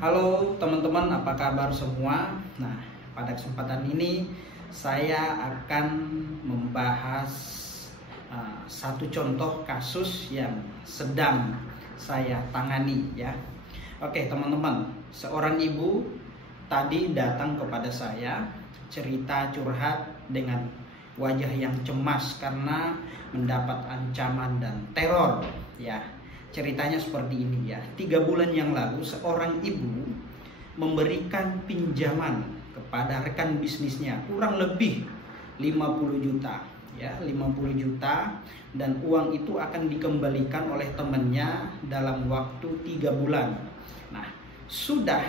Halo teman-teman, apa kabar semua? Nah, pada kesempatan ini saya akan membahas satu contoh kasus yang sedang saya tangani ya. Oke teman-teman, seorang ibu tadi datang kepada saya cerita curhat dengan wajah yang cemas karena mendapat ancaman dan teror ya. Ceritanya seperti ini ya. 3 bulan yang lalu seorang ibu memberikan pinjaman kepada rekan bisnisnya kurang lebih 50 juta ya, 50 juta, dan uang itu akan dikembalikan oleh temannya dalam waktu 3 bulan. Nah, sudah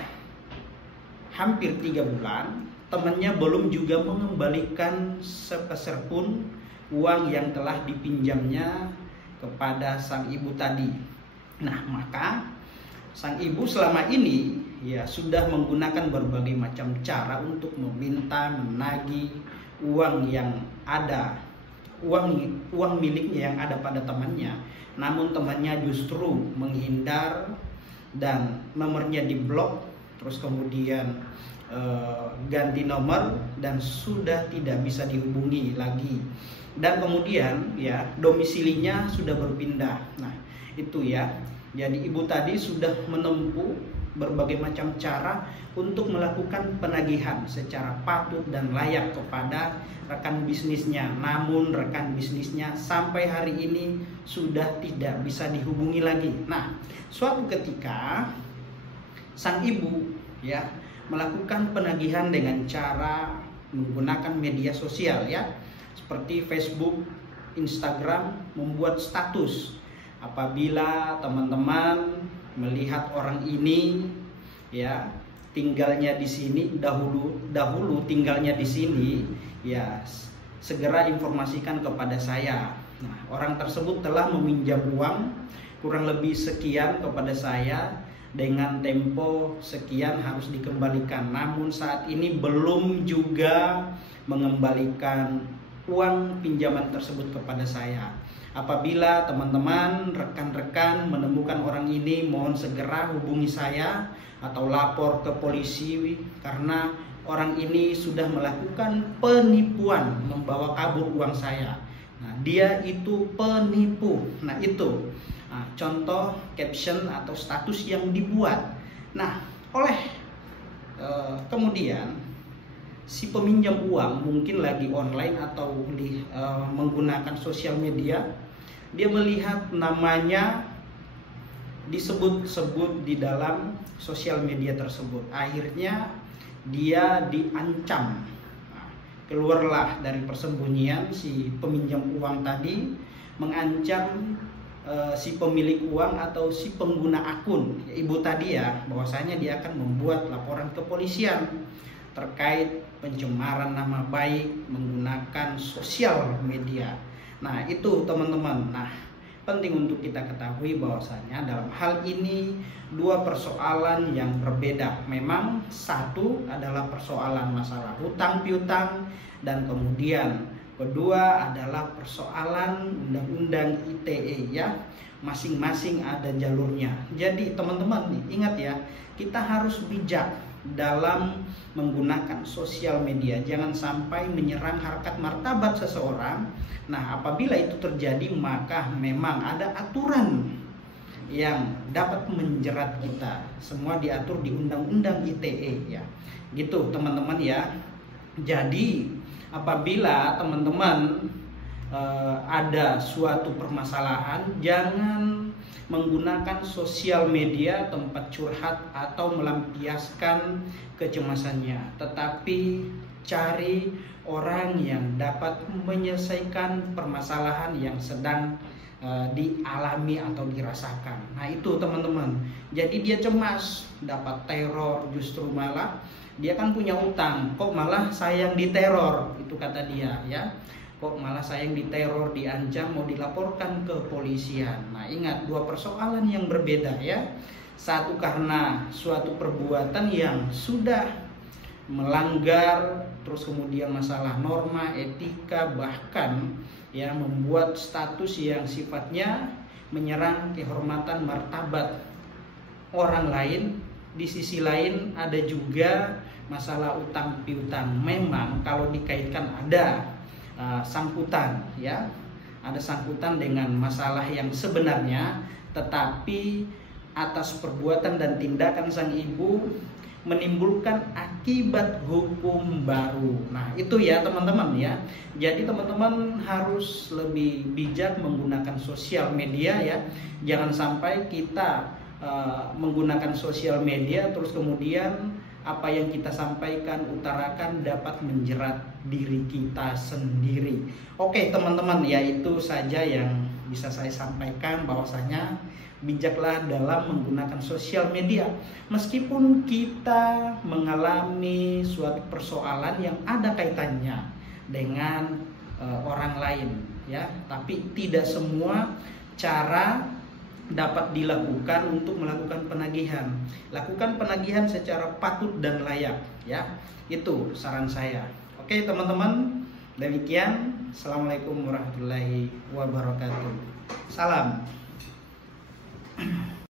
hampir 3 bulan temannya belum juga mengembalikan sepeser pun uang yang telah dipinjamnya kepada sang ibu tadi. Nah, maka sang ibu selama ini ya sudah menggunakan berbagai macam cara untuk meminta menagih uang yang ada, uang miliknya yang ada pada temannya. Namun temannya justru menghindar dan nomornya diblok, terus kemudian ganti nomor dan sudah tidak bisa dihubungi lagi. Dan kemudian ya domisilinya sudah berpindah. Nah, itu ya. Jadi ibu tadi sudah menempuh berbagai macam cara untuk melakukan penagihan secara patut dan layak kepada rekan bisnisnya. Namun rekan bisnisnya sampai hari ini sudah tidak bisa dihubungi lagi. Nah, suatu ketika sang ibu ya melakukan penagihan dengan cara menggunakan media sosial ya, seperti Facebook, Instagram, membuat status. Apabila teman-teman melihat orang ini ya tinggalnya di sini, dahulu tinggalnya di sini ya, segera informasikan kepada saya. Nah, orang tersebut telah meminjam uang kurang lebih sekian kepada saya dengan tempo sekian harus dikembalikan. Namun saat ini belum juga mengembalikan uang pinjaman tersebut kepada saya. Apabila teman-teman, rekan-rekan menemukan orang ini, mohon segera hubungi saya atau lapor ke polisi karena orang ini sudah melakukan penipuan, membawa kabur uang saya. Nah, dia itu penipu. Nah, itu contoh caption atau status yang dibuat. Nah, kemudian si peminjam uang mungkin lagi online atau menggunakan sosial media, dia melihat namanya disebut-sebut di dalam sosial media tersebut. Akhirnya dia diancam. Keluarlah dari persembunyian si peminjam uang tadi, mengancam si pemilik uang atau si pengguna akun ibu tadi ya, bahwasanya dia akan membuat laporan kepolisian terkait pencemaran nama baik menggunakan sosial media. Nah, itu teman-teman. Nah, penting untuk kita ketahui bahwasanya dalam hal ini dua persoalan yang berbeda. Memang satu adalah persoalan masalah hutang piutang, dan kemudian kedua adalah persoalan undang-undang ITE ya. Masing-masing ada jalurnya. Jadi teman-teman nih, ingat ya, kita harus bijak dalam menggunakan sosial media. Jangan sampai menyerang harkat martabat seseorang. Nah, apabila itu terjadi, maka memang ada aturan yang dapat menjerat kita. Semua diatur di undang-undang ITE ya. Gitu teman-teman ya. Jadi apabila teman-teman ada suatu permasalahan, jangan menggunakan sosial media tempat curhat atau melampiaskan kecemasannya, tetapi cari orang yang dapat menyelesaikan permasalahan yang sedang dialami atau dirasakan. Nah, itu teman-teman. Jadi dia cemas, dapat teror, justru malah dia kan punya utang, kok malah saya yang diteror, itu kata dia ya. Kok malah saya yang diteror, diancam, mau dilaporkan ke polisian. Nah, ingat, dua persoalan yang berbeda ya. Satu karena suatu perbuatan yang sudah melanggar, terus kemudian masalah norma, etika, bahkan ya membuat status yang sifatnya menyerang kehormatan martabat orang lain di sisi lain ada juga masalah utang piutang. Memang kalau dikaitkan ada sangkutan ya, ada sangkutan dengan masalah yang sebenarnya, tetapi atas perbuatan dan tindakan sang ibu menimbulkan akibat hukum baru. Nah itu ya teman-teman ya. Jadi teman-teman harus lebih bijak menggunakan sosial media ya. Jangan sampai kita menggunakan sosial media terus kemudian apa yang kita sampaikan, utarakan dapat menjerat diri kita sendiri. Oke teman-teman ya, itu saja yang bisa saya sampaikan, bahwasanya bijaklah dalam menggunakan sosial media. Meskipun kita mengalami suatu persoalan yang ada kaitannya dengan orang lain ya, tapi tidak semua cara dapat dilakukan untuk melakukan penagihan. Lakukan penagihan secara patut dan layak ya. Itu saran saya. Oke teman-teman, demikian. Assalamualaikum warahmatullahi wabarakatuh. Salam.